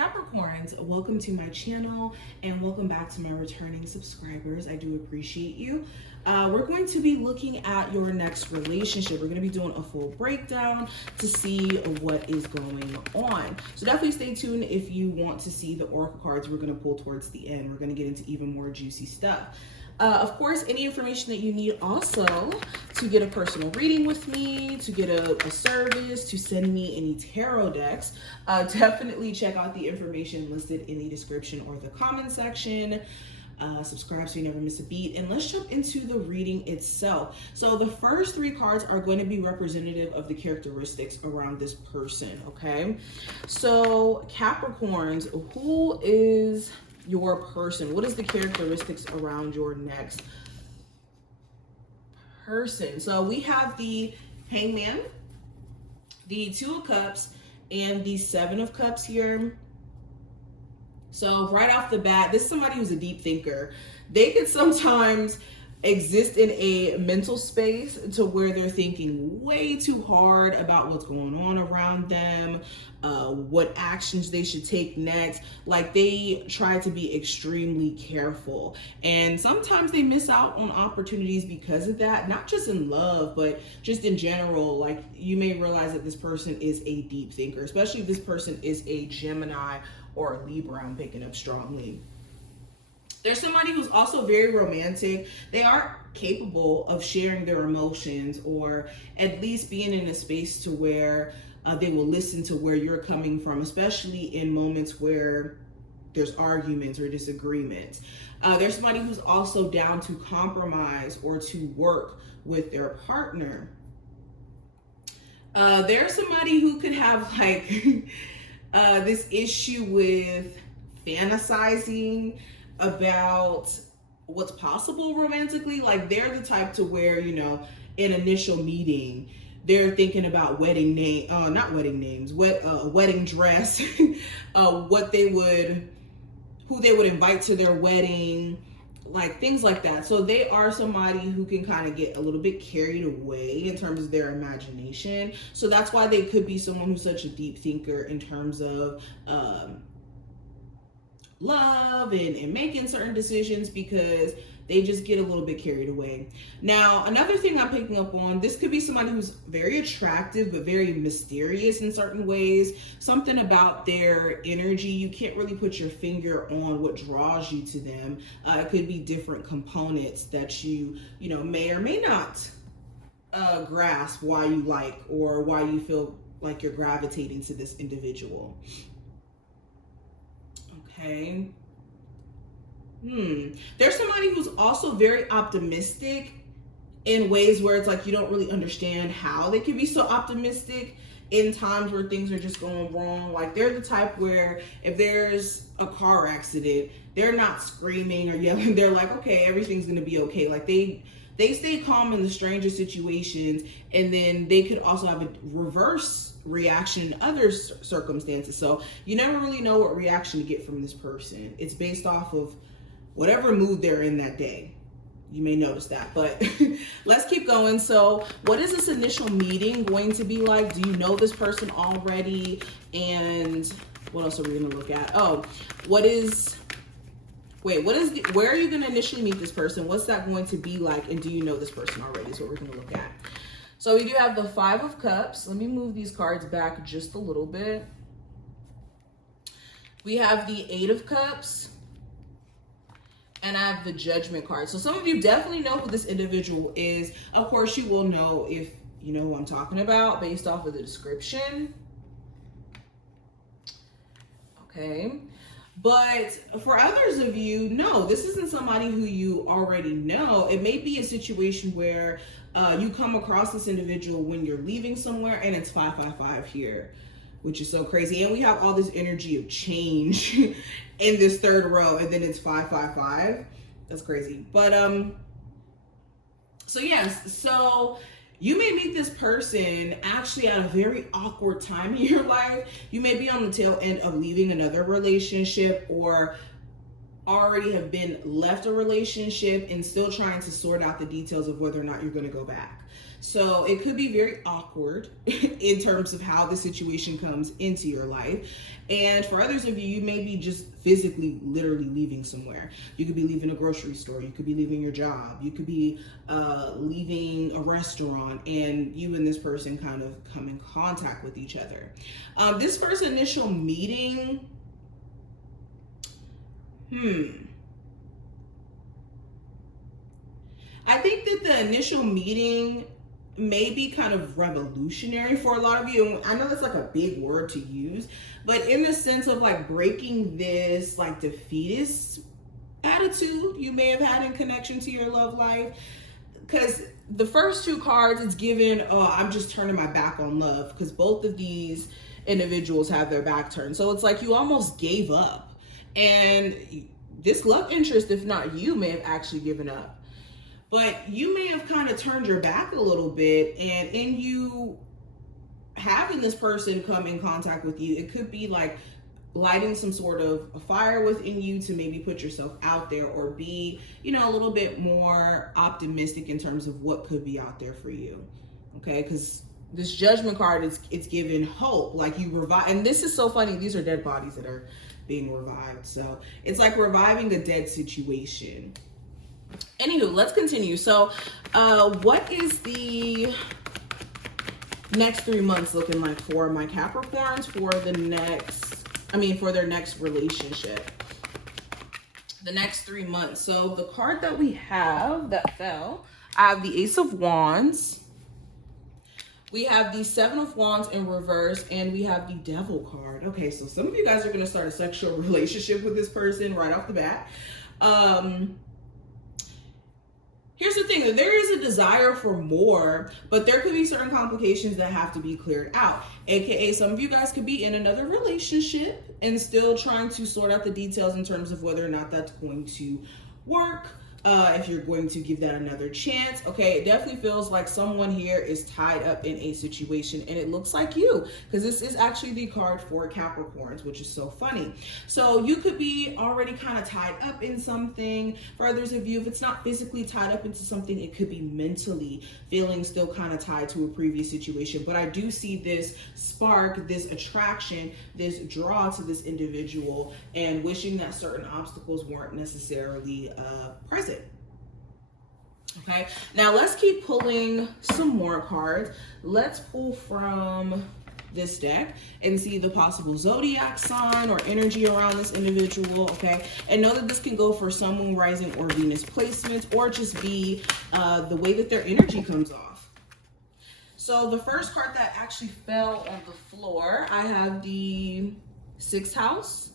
Capricorns, welcome to my channel and welcome back to my returning subscribers. I do appreciate you. We're going to be looking at your next relationship. We're going to be doing a full breakdown to see what is going on. So definitely stay tuned if you want to see the oracle cards we're going to pull towards the end. We're going to get into even more juicy stuff. Of course, any information that you need also to get a personal reading with me, to get a service, to send me any tarot decks, definitely check out the information listed in the description or the comment section. Subscribe so you never miss a beat, and let's jump into the reading itself. So the first three cards are going to be representative of the characteristics around this person, okay? So Capricorns, who is your person? What is the characteristics around your next person? So we have the Hangman, the Two of Cups, and the Seven of Cups here. So right off the bat, this is somebody who's a deep thinker. They could sometimes exist in a mental space to where they're thinking way too hard about what's going on around them, what actions they should take next. Like, they try to be extremely careful, and sometimes they miss out on opportunities because of that, not just in love, but just in general. Like, you may realize that this person is a deep thinker, especially if this person is a Gemini or a Libra. I'm picking up strongly. There's somebody who's also very romantic. They are capable of sharing their emotions, or at least being in a space to where they will listen to where you're coming from, especially in moments where there's arguments or disagreements. There's somebody who's also down to compromise or to work with their partner. There's somebody who could have like this issue with fantasizing about what's possible romantically. Like, they're the type to where, you know, in initial meeting, they're thinking about wedding dress, who they would invite to their wedding, like things like that. So they are somebody who can kind of get a little bit carried away in terms of their imagination. So that's why they could be someone who's such a deep thinker in terms of love and making certain decisions, because they just get a little bit carried away. Now, another thing I'm picking up on, this could be somebody who's very attractive but very mysterious in certain ways. Something about their energy, you can't really put your finger on what draws you to them. It could be different components that you may or may not grasp why you like, or why you feel like you're gravitating to this individual. Okay. There's somebody who's also very optimistic in ways where it's like you don't really understand how they can be so optimistic in times where things are just going wrong. Like, they're the type where if there's a car accident, they're not screaming or yelling. They're like, okay, everything's gonna be okay. Like, they stay calm in the strangest situations, and then they could also have a reverse reaction in other circumstances. So you never really know what reaction to get from this person. It's based off of whatever mood they're in that day. You may notice that, but let's keep going. So what is this initial meeting going to be like? Do you know this person already? And what else are we going to look at? Oh, where are you going to initially meet this person? What's that going to be like? And do you know this person already is what we're going to look at. So we do have the Five of Cups. Let me move these cards back just a little bit. We have the Eight of Cups, and I have the Judgment card. So some of you definitely know who this individual is. Of course, you will know if you know who I'm talking about based off of the description. Okay. But for others of you, no, this isn't somebody who you already know. It may be a situation where you come across this individual when you're leaving somewhere, and it's 555 here, which is so crazy. And we have all this energy of change in this third row, and then it's 555. That's crazy. But so yes, so you may meet this person actually at a very awkward time in your life. You may be on the tail end of leaving another relationship, or already have been left a relationship and still trying to sort out the details of whether or not you're going to go back. So it could be very awkward in terms of how the situation comes into your life. And for others of you, you may be just physically, literally leaving somewhere. You could be leaving a grocery store. You could be leaving your job. You could be leaving a restaurant, and you and this person kind of come in contact with each other. This first initial meeting, I think that the initial meeting may be kind of revolutionary for a lot of you. I know that's like a big word to use, but in the sense of like breaking this like defeatist attitude you may have had in connection to your love life. Because the first two cards, it's given, oh, I'm just turning my back on love, because both of these individuals have their back turned. So it's like you almost gave up. And this love interest, if not you, may have actually given up. But you may have kind of turned your back a little bit, and in you having this person come in contact with you, it could be like lighting some sort of a fire within you to maybe put yourself out there, or be, you know, a little bit more optimistic in terms of what could be out there for you. Okay, because this Judgment card it's giving hope, like you revive. And this is so funny, these are dead bodies that are being revived. So it's like reviving a dead situation. Anywho, let's continue. So what is the next 3 months looking like for my Capricorns for their next relationship? The next 3 months. So the card that we have that fell, I have the Ace of Wands. We have the Seven of Wands in reverse, and we have the Devil card. Okay, so some of you guys are going to start a sexual relationship with this person right off the bat. Here's the thing, that there is a desire for more, but there could be certain complications that have to be cleared out. AKA, some of you guys could be in another relationship and still trying to sort out the details in terms of whether or not that's going to work. If you're going to give that another chance. Okay, it definitely feels like someone here is tied up in a situation, and it looks like you, because this is actually the card for Capricorns, which is so funny. So you could be already kind of tied up in something. For others of you, if it's not physically tied up into something, it could be mentally feeling still kind of tied to a previous situation. But I do see this spark, this attraction, this draw to this individual, and wishing that certain obstacles weren't necessarily present. Okay, now let's keep pulling some more cards. Let's pull from this deck and see the possible zodiac sign or energy around this individual. Okay, and know that this can go for Sun, Moon, Rising, or Venus placements, or just be the way that their energy comes off. So the first card that actually fell on the floor, I have the 6th house.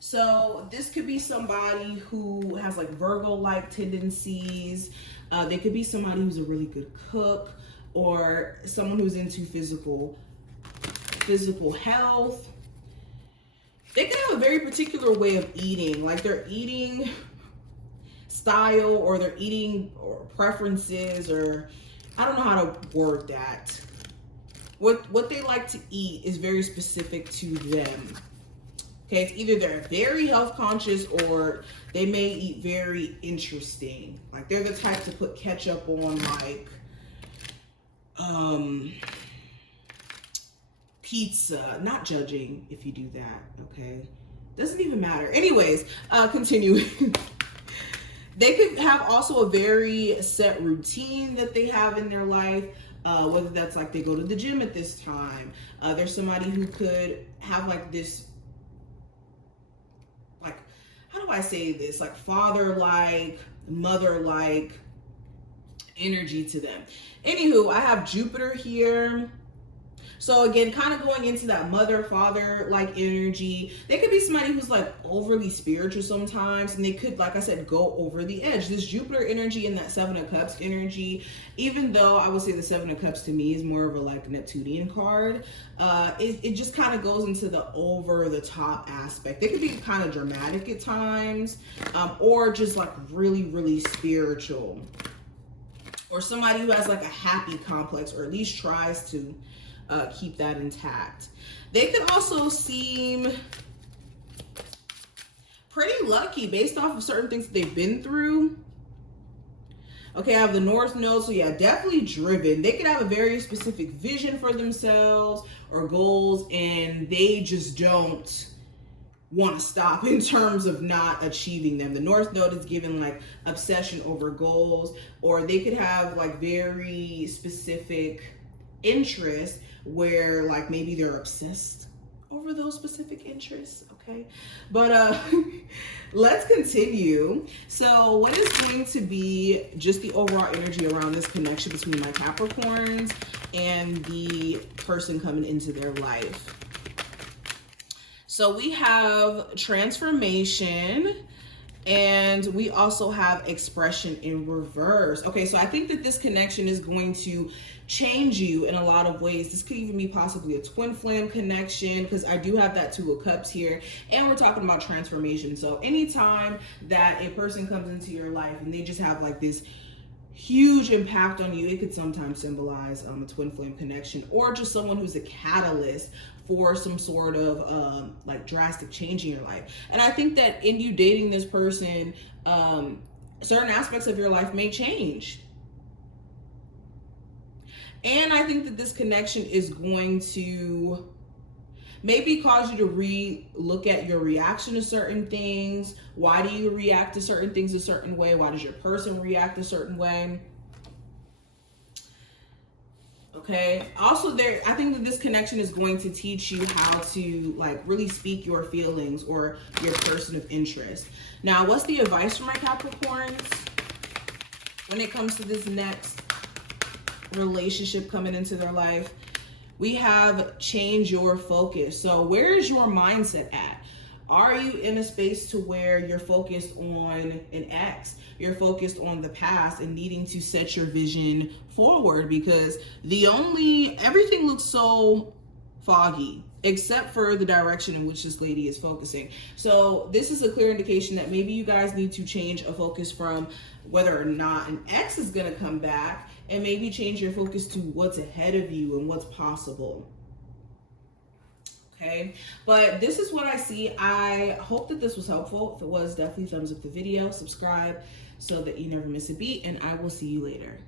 So this could be somebody who has like Virgo-like tendencies. They could be somebody who's a really good cook, or someone who's into physical health. They could have a very particular way of eating, like their eating style or their eating or preferences, or I don't know how to word that. What they like to eat is very specific to them. Okay, it's either they're very health conscious, or they may eat very interesting. Like they're the type to put ketchup on like pizza. Not judging if you do that, okay? Doesn't even matter. Anyways, continuing. They could have also a very set routine that they have in their life. Whether that's like they go to the gym at this time. There's somebody who could have like this, like, how do I say this? Like father-like, mother-like energy to them. Anywho, I have Jupiter here. So again, kind of going into that mother-father like energy. They could be somebody who's like overly spiritual sometimes, and they could, like I said, go over the edge. This Jupiter energy and that 7 of Cups energy, even though I would say the 7 of Cups to me is more of a like Neptunian card, it just kind of goes into the over the top aspect. They could be kind of dramatic at times, or just like really, really spiritual. Or somebody who has like a happy complex, or at least tries to keep that intact. They could also seem pretty lucky based off of certain things that they've been through. Okay, I have the North Node, so yeah, definitely driven. They could have a very specific vision for themselves or goals, and they just don't want to stop in terms of not achieving them. The North Node is given like obsession over goals, or they could have like very specific interests where like maybe they're obsessed over those specific interests. Okay, but let's continue. So what is going to be just the overall energy around this connection between my Capricorns and the person coming into their life? So we have transformation, and we also have expression in reverse. Okay, so I think that this connection is going to change you in a lot of ways. This could even be possibly a twin flame connection, because I do have that Two of Cups here, and we're talking about transformation. So anytime that a person comes into your life and they just have like this huge impact on you, it could sometimes symbolize a twin flame connection, or just someone who's a catalyst for some sort of like drastic change in your life. And I think that in you dating this person, certain aspects of your life may change. And I think that this connection is going to maybe cause you to re-look at your reaction to certain things. Why do you react to certain things a certain way? Why does your person react a certain way? Okay. Also, I think that this connection is going to teach you how to like really speak your feelings or your person of interest. Now, what's the advice for my Capricorns when it comes to this next relationship coming into their life? We have change your focus. So where is your mindset at? Are you in a space to where you're focused on an ex? You're focused on the past and needing to set your vision forward, because everything looks so foggy except for the direction in which this lady is focusing. So this is a clear indication that maybe you guys need to change a focus from whether or not an ex is going to come back, and maybe change your focus to what's ahead of you and what's possible. Okay, but this is what I see. I hope that this was helpful. If it was, definitely thumbs up the video, subscribe so that you never miss a beat, and I will see you later.